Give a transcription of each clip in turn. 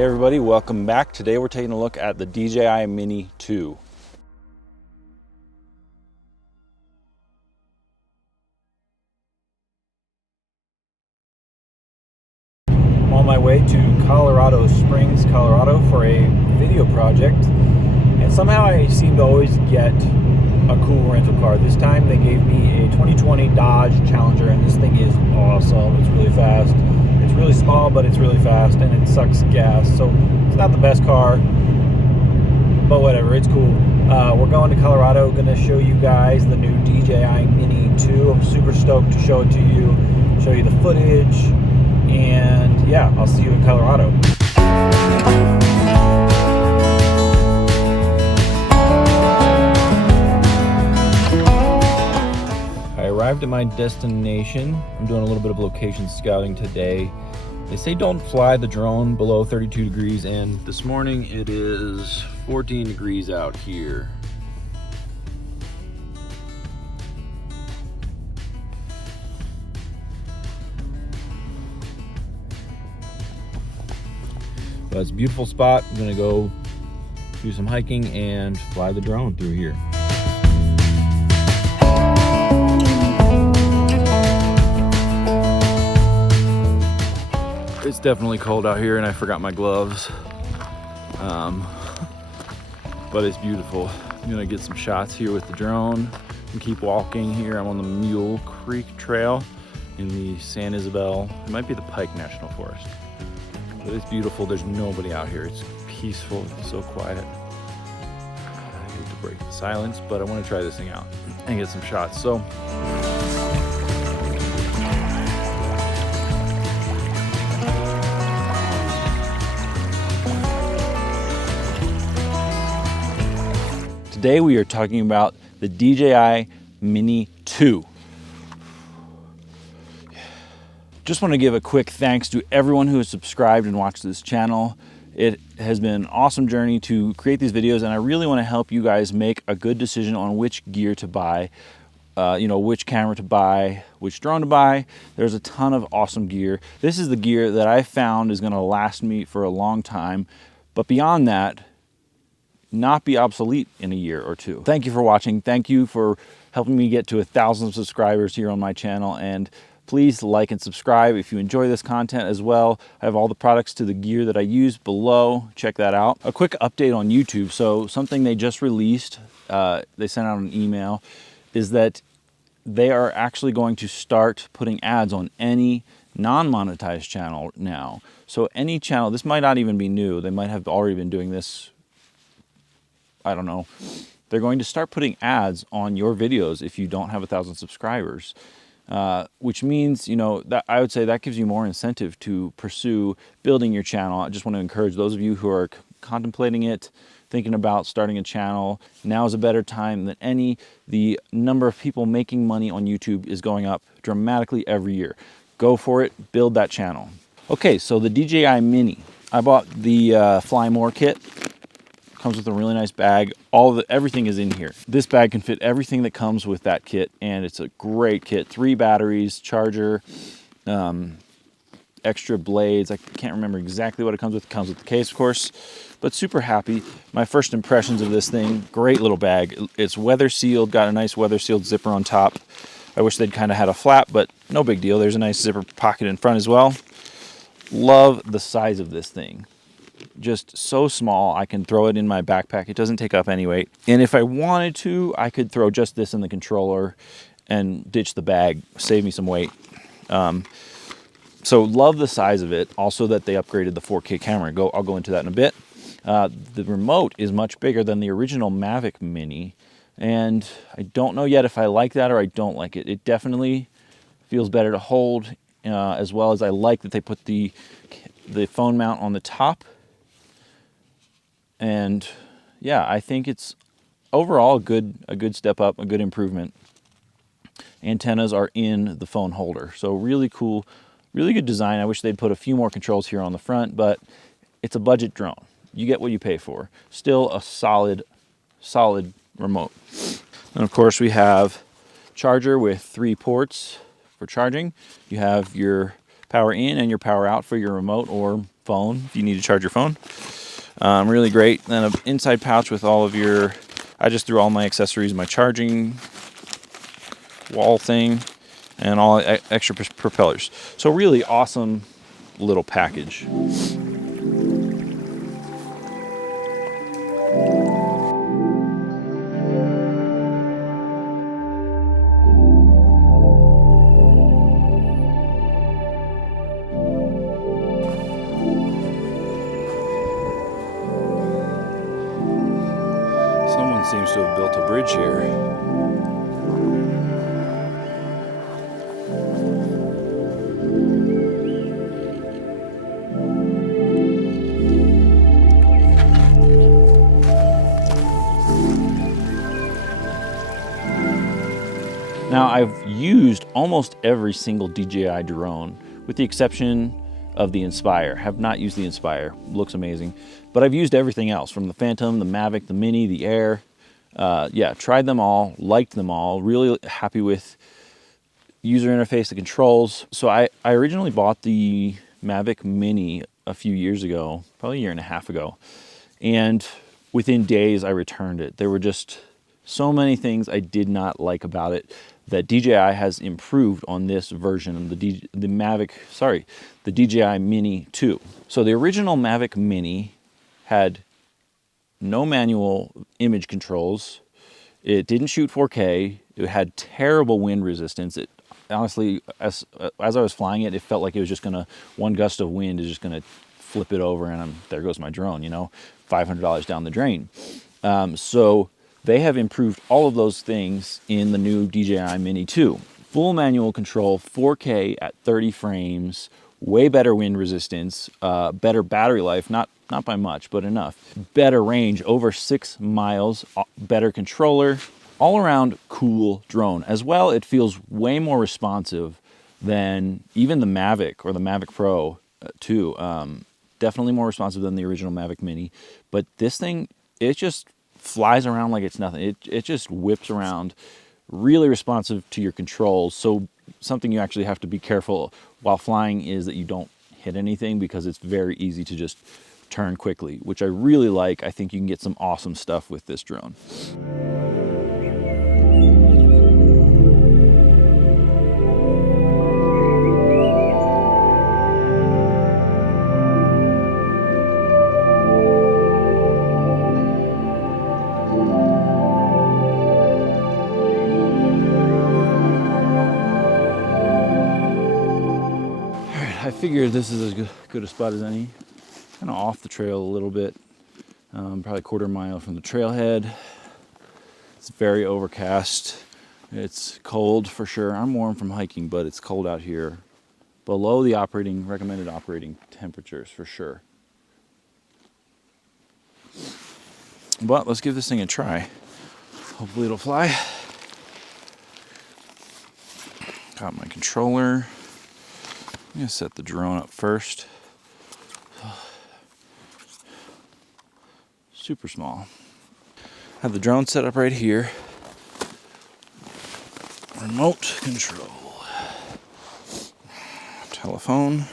Hey everybody, welcome back. Today we're taking a look at the DJI Mini 2. I'm on my way to Colorado Springs, Colorado for a video project, and somehow I seem to always get a cool rental car. This time they gave me a 2020 Dodge Challenger, and this thing is awesome. It's really fast. It's really small, but it's really fast, and it sucks gas. So it's not the best car, but whatever, it's cool. We're going to Colorado, going to show you guys the new DJI Mini 2. I'm super stoked to show it to you, show you the footage, and yeah, I'll see you in Colorado. I arrived at my destination. I'm doing a little bit of location scouting today. They say don't fly the drone below 32 degrees, and this morning it is 14 degrees out here. But it's a beautiful spot. I'm gonna go do some hiking and fly the drone through here. It's definitely cold out here, and I forgot my gloves. But it's beautiful. I'm gonna get some shots here with the drone and keep walking here. I'm on the Mule Creek Trail in the San Isabel. It might be the Pike National Forest. But it's beautiful. There's nobody out here. It's peaceful. It's so quiet. I hate to break the silence, but I want to try this thing out and get some shots. So. Today we are talking about the DJI Mini 2. Just want to give a quick thanks to everyone who has subscribed and watched this channel. It has been an awesome journey to create these videos, and I really want to help you guys make a good decision on which gear to buy, which camera to buy, which drone to buy. There's a ton of awesome gear. This is the gear that I found is going to last me for a long time, but beyond that, not be obsolete in a year or two. Thank you for watching. Thank you for helping me get to 1,000 subscribers here on my channel, and please like and subscribe if you enjoy this content as well. I have all the products to the gear that I use below. Check that out. A quick update on YouTube. So something they just released, they sent out an email, is that they are actually going to start putting ads on any non-monetized channel now. So any channel, this might not even be new. They might have already been doing this, I don't know. They're going to start putting ads on your videos if you don't have 1,000 subscribers, which means, that I would say that gives you more incentive to pursue building your channel. I just want to encourage those of you who are contemplating it, thinking about starting a channel. Now is a better time than any. The number of people making money on YouTube is going up dramatically every year. Go for it, build that channel. Okay, so the DJI Mini. I bought the Fly More kit. Comes with a really nice bag. Everything is in here. This bag can fit everything that comes with that kit, and it's a great kit. 3 batteries, charger, extra blades. I can't remember exactly what it comes with. It comes with the case, of course, but super happy. My first impressions of this thing, great little bag. It's weather sealed, got a nice weather sealed zipper on top. I wish they'd kind of had a flap, but no big deal. There's a nice zipper pocket in front as well. Love the size of this thing. Just so small, I can throw it in my backpack. It doesn't take up any weight. And if I wanted to, I could throw just this in the controller and ditch the bag, save me some weight. So love the size of it. Also that they upgraded the 4K camera. I'll go into that in a bit. The remote is much bigger than the original Mavic Mini. And I don't know yet if I like that or I don't like it. It definitely feels better to hold, as well as I like that they put the phone mount on the top. And yeah, I think it's overall a good step up, a good improvement. Antennas are in the phone holder, so really cool, really good design. I wish they'd put a few more controls here on the front, but it's a budget drone. You get what you pay for. Still a solid remote. And of course we have charger with 3 ports for charging. You have your power in and your power out for your remote or phone if you need to charge your phone. Really great. Then an inside pouch with all of your, I just threw all my accessories, my charging wall thing, and all extra propellers. So really awesome little package. Someone seems to have built a bridge here. Now, I've used almost every single DJI drone, with the exception of the Inspire. Have not used the Inspire, looks amazing. But I've used everything else, from the Phantom, the Mavic, the Mini, the Air. Yeah, tried them all, liked them all, really happy with user interface, the controls. So I originally bought the Mavic Mini a few years ago, probably a year and a half ago. And within days, I returned it. There were just so many things I did not like about it that DJI has improved on this version of the DJI Mini 2. So the original Mavic Mini had no manual image controls. It didn't shoot 4K. It had terrible wind resistance. It honestly, as I was flying it, it felt like it was just gonna, one gust of wind is just gonna flip it over, and there goes my drone, you know, $500 down the drain. So they have improved all of those things in the new DJI Mini 2. Full manual control, 4K at 30 frames, way better wind resistance, better battery life, not by much, but enough. Better range, over 6 miles, better controller, all around cool drone. As well, it feels way more responsive than even the Mavic or the Mavic Pro 2. Definitely more responsive than the original Mavic Mini. But this thing, it just flies around like it's nothing. It just whips around, really responsive to your controls. So something you actually have to be careful while flying is that you don't hit anything, because it's very easy to just turn quickly, which I really like. I think you can get some awesome stuff with this drone. I figured this is as good a spot as any. Kind of off the trail a little bit, probably a quarter mile from the trailhead. It's very overcast. It's cold for sure. I'm warm from hiking, but it's cold out here. Below the recommended operating temperatures for sure. But let's give this thing a try. Hopefully it'll fly. Got my controller. I'm gonna set the drone up first. Super small. Have the drone set up right here. Remote control. Telephone.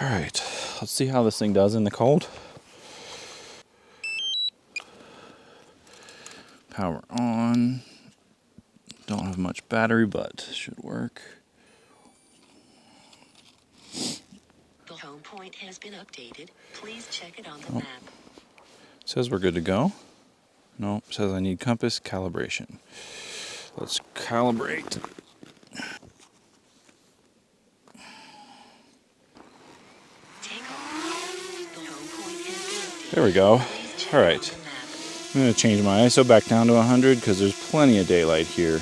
All right, let's see how this thing does in the cold. Power on. Don't have much battery, but should work. The home point has been updated. Please check it on the map. Says we're good to go. No, says I need compass calibration. Let's calibrate. There we go. All right. I'm going to change my ISO back down to 100 because there's plenty of daylight here.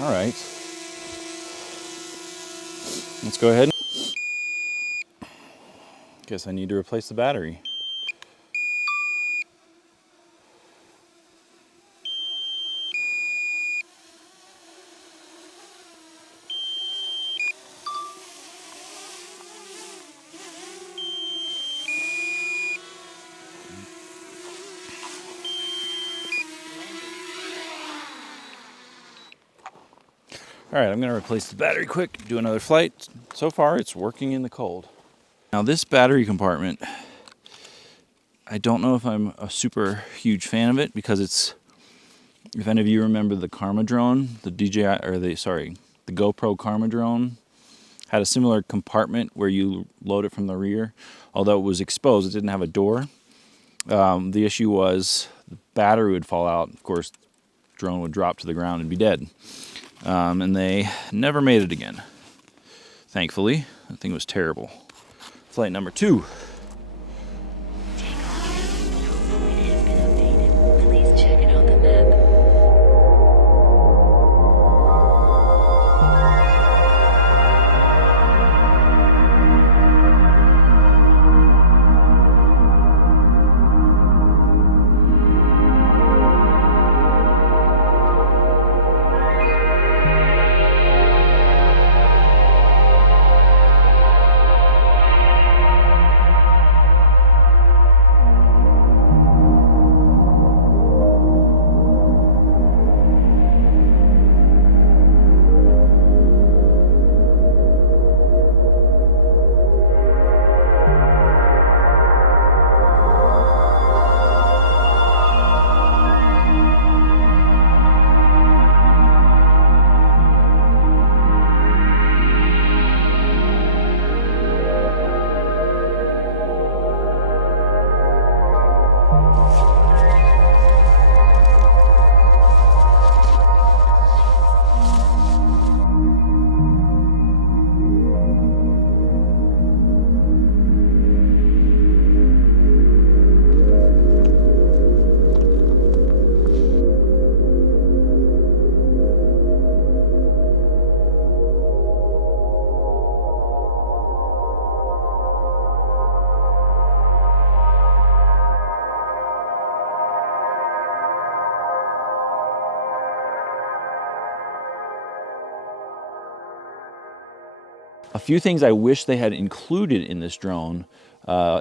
All right. Let's go ahead. Guess I need to replace the battery. All right, I'm gonna replace the battery quick, do another flight. So far, it's working in the cold. Now this battery compartment, I don't know if I'm a super huge fan of it because it's, if any of you remember the Karma drone, the DJI, or the GoPro Karma drone, had a similar compartment where you load it from the rear. Although it was exposed, it didn't have a door. The issue was the battery would fall out. Of course, the drone would drop to the ground and be dead. And they never made it again. Thankfully, that thing was terrible. Flight number 2. Takeoff. The home point has been updated. Please check it on the map. A few things I wish they had included in this drone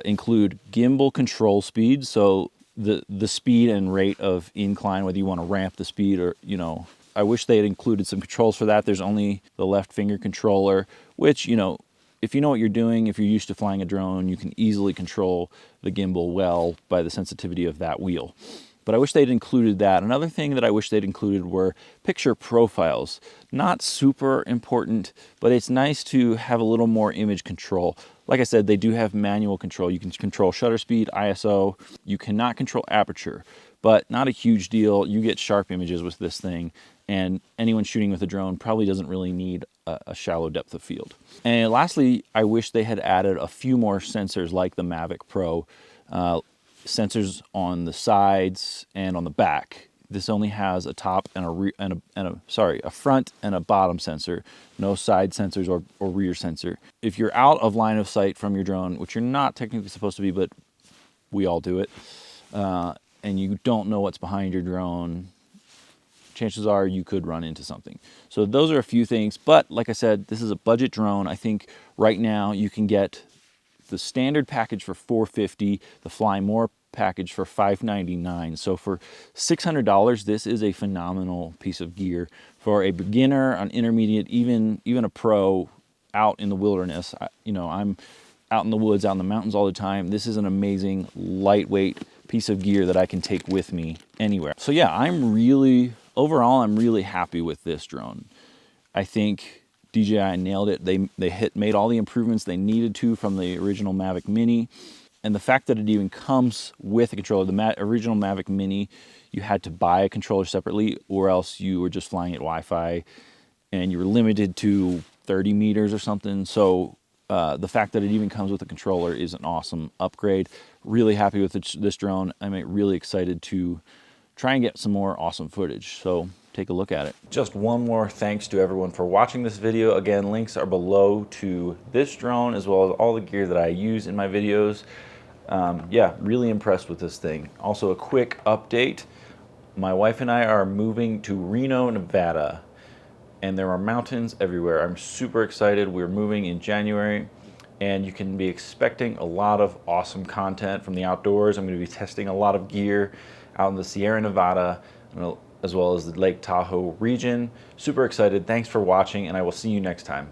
include gimbal control speed. So the speed and rate of incline, whether you want to ramp the speed or, you know, I wish they had included some controls for that. There's only the left finger controller, which, you know, if you know what you're doing, if you're used to flying a drone, you can easily control the gimbal well by the sensitivity of that wheel. But I wish they'd included that. Another thing that I wish they'd included were picture profiles. Not super important, but it's nice to have a little more image control. Like I said, they do have manual control. You can control shutter speed, ISO. You cannot control aperture, but not a huge deal. You get sharp images with this thing, and anyone shooting with a drone probably doesn't really need a shallow depth of field. And lastly, I wish they had added a few more sensors like the Mavic Pro. Sensors on the sides and on the back. This only has a top and a front and a bottom sensor, no side sensors or rear sensor. If you're out of line of sight from your drone, which you're not technically supposed to be, but we all do it, and you don't know what's behind your drone, chances are you could run into something. So those are a few things, but like I said, this is a budget drone. I think right now you can get the standard package for $450, the Fly More package for $599. So for $600, this is a phenomenal piece of gear for a beginner, an intermediate, even a pro out in the wilderness. I'm out in the woods, out in the mountains all the time. This is an amazing lightweight piece of gear that I can take with me anywhere. So yeah, overall, I'm really happy with this drone. I think DJI nailed it. They made all the improvements they needed to from the original Mavic Mini. And the fact that it even comes with a controller, the original Mavic Mini, you had to buy a controller separately, or else you were just flying at Wi-Fi and you were limited to 30 meters or something. So the fact that it even comes with a controller is an awesome upgrade. Really happy with this drone. I'm really excited to try and get some more awesome footage. So take a look at it. Just one more thanks to everyone for watching this video. Again, links are below to this drone as well as all the gear that I use in my videos. Yeah, really impressed with this thing. Also a quick update. My wife and I are moving to Reno, Nevada, and there are mountains everywhere. I'm super excited. We're moving in January, and you can be expecting a lot of awesome content from the outdoors. I'm going to be testing a lot of gear out in the Sierra Nevada. I'm going to as well as the Lake Tahoe region. Super excited. Thanks for watching, and I will see you next time.